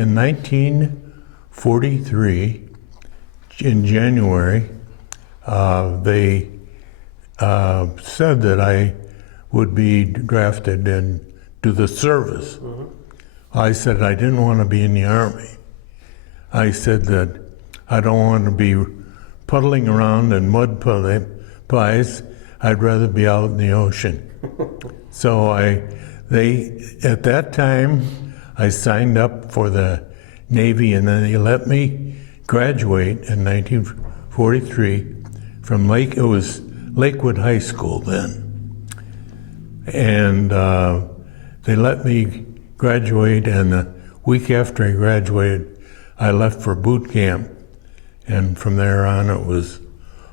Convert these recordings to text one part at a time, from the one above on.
In 1943, in January, they said that I would be drafted into the service. Mm-hmm. I said I didn't want to be in the Army. I said that I don't want to be puddling around in mud pies. I'd rather be out in the ocean. So at that time, I signed up for the Navy, and then they let me graduate in 1943 from it was Lakewood High School then. And they let me graduate, and the week after I graduated, I left for boot camp. And from there on, it was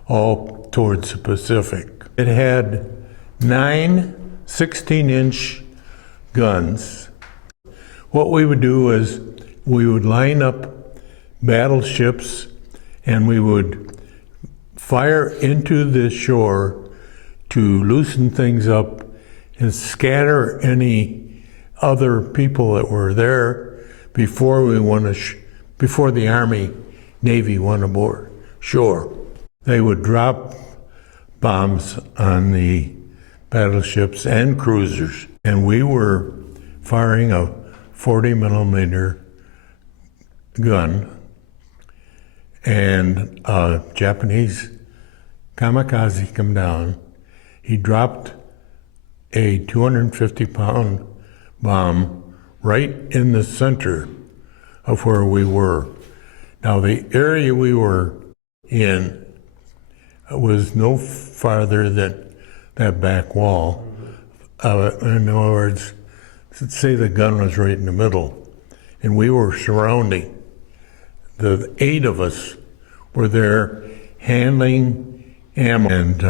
all towards the Pacific. It had 9 16-inch guns. What we would do is we would line up battleships and we would fire into the shore to loosen things up and scatter any other people that were there before before the Army, Navy went aboard shore. They would drop bombs on the battleships and cruisers, and we were firing a 40-millimeter gun, and a Japanese kamikaze came down. He dropped a 250-pound bomb right in the center of where we were. Now, the area we were in was no farther than that back wall. In other words, say the gun was right in the middle, and we were surrounding. The 8 of us were there handling ammo, and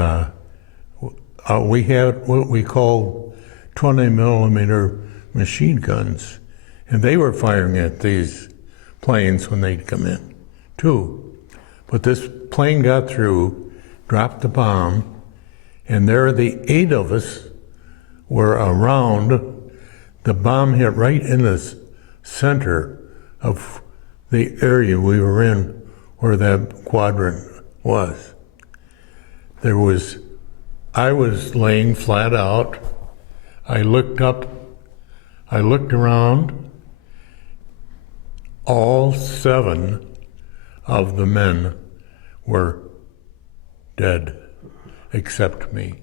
we had what we called 20-millimeter machine guns, and they were firing at these planes when they'd come in, too. But this plane got through, dropped the bomb, and there the 8 of us were around. The bomb hit right in the center of the area we were in, where that quadrant was. I was laying flat out. I looked up, I looked around. All 7 of the men were dead, except me.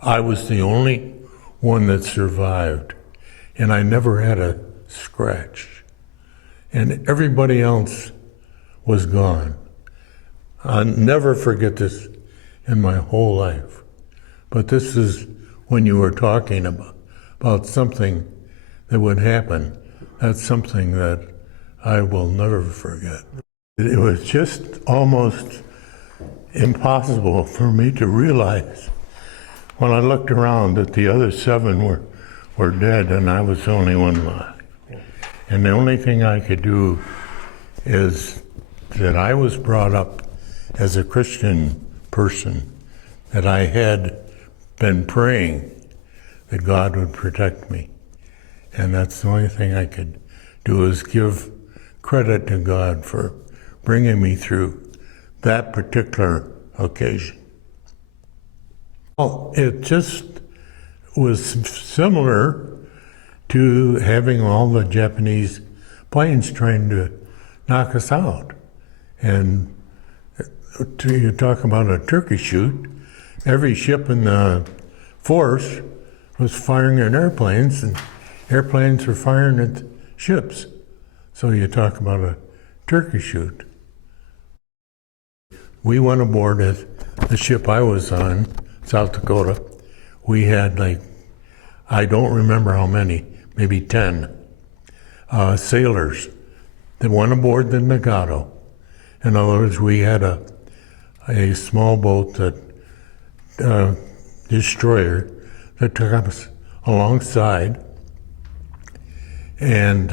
I was the only one that survived, and I never had a scratch. And everybody else was gone. I'll never forget this in my whole life. But this is when you were talking about something that would happen. That's something that I will never forget. It was just almost impossible for me to realize when I looked around that the other 7 were dead and I was the only one alive. And the only thing I could do is that I was brought up as a Christian person, that I had been praying that God would protect me. And that's the only thing I could do, is give credit to God for bringing me through that particular occasion. Well, it just was similar to having all the Japanese planes trying to knock us out. And you talk about a turkey shoot, every ship in the force was firing at airplanes, and airplanes were firing at ships. So you talk about a turkey shoot. We went aboard at the ship I was on, South Dakota. We had I don't remember how many, maybe 10 sailors that went aboard the Nagato. In other words, we had a small boat, that destroyer, that took us alongside, and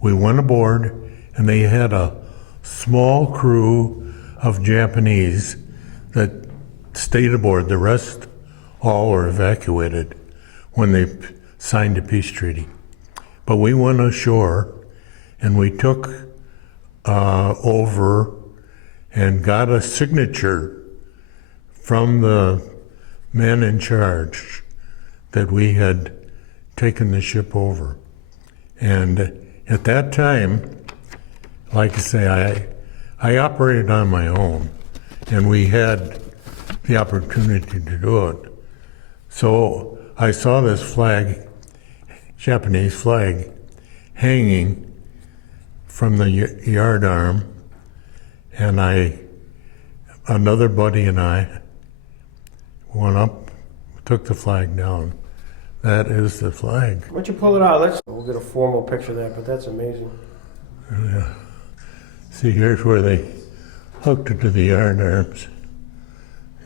we went aboard, and they had a small crew of Japanese that stayed aboard. The rest all were evacuated when they signed a peace treaty. But we went ashore, and we took over and got a signature from the men in charge that we had taken the ship over. And at that time, like I say, I operated on my own, and we had the opportunity to do it. So I saw this flag, Japanese flag, hanging from the yard arm, and another buddy and I went up, took the flag down. That is the flag. Why don't you pull it out? We'll get a formal picture of that, but that's amazing. Yeah. See, here's where they hooked it to the yard arms.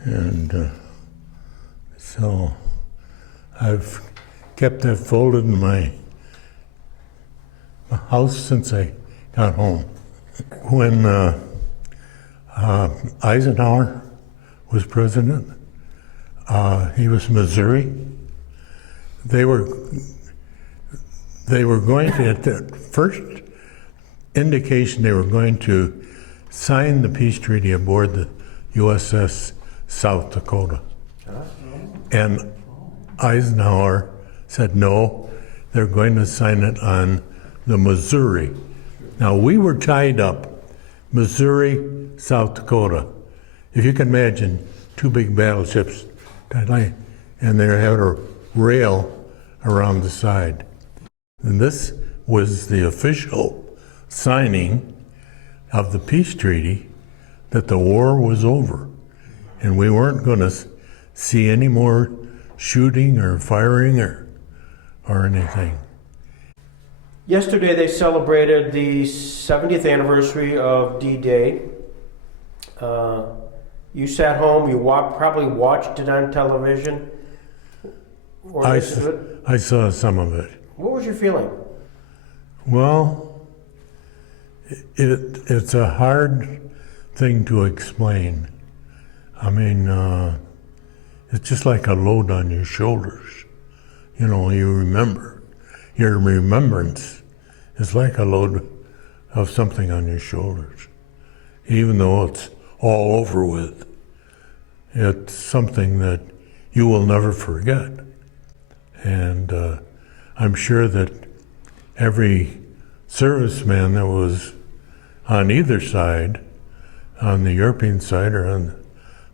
And so I've kept that folded in my house since I got home. When Eisenhower was president, he was Missouri. They were going to, at the first indication, they were going to sign the peace treaty aboard the USS South Dakota. And Eisenhower said no, they're going to sign it on the Missouri. Now we were tied up, Missouri, South Dakota. If you can imagine, two big battleships, and they had a rail around the side. And this was the official signing of the peace treaty that the war was over. And we weren't going to see any more shooting or firing or anything. Yesterday they celebrated the 70th anniversary of D-Day. You sat home, you probably watched it on television. Or I it. saw some of it. What was your feeling? Well, it's a hard thing to explain. I mean, it's just like a load on your shoulders. You know, you remember. Your remembrance is like a load of something on your shoulders. Even though it's all over with, it's something that you will never forget. And I'm sure that every serviceman that was on either side, on the European side or on the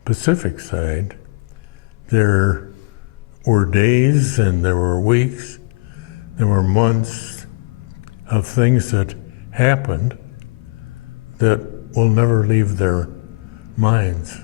Pacific side, there were days and there were weeks, there were months of things that happened that will never leave their minds.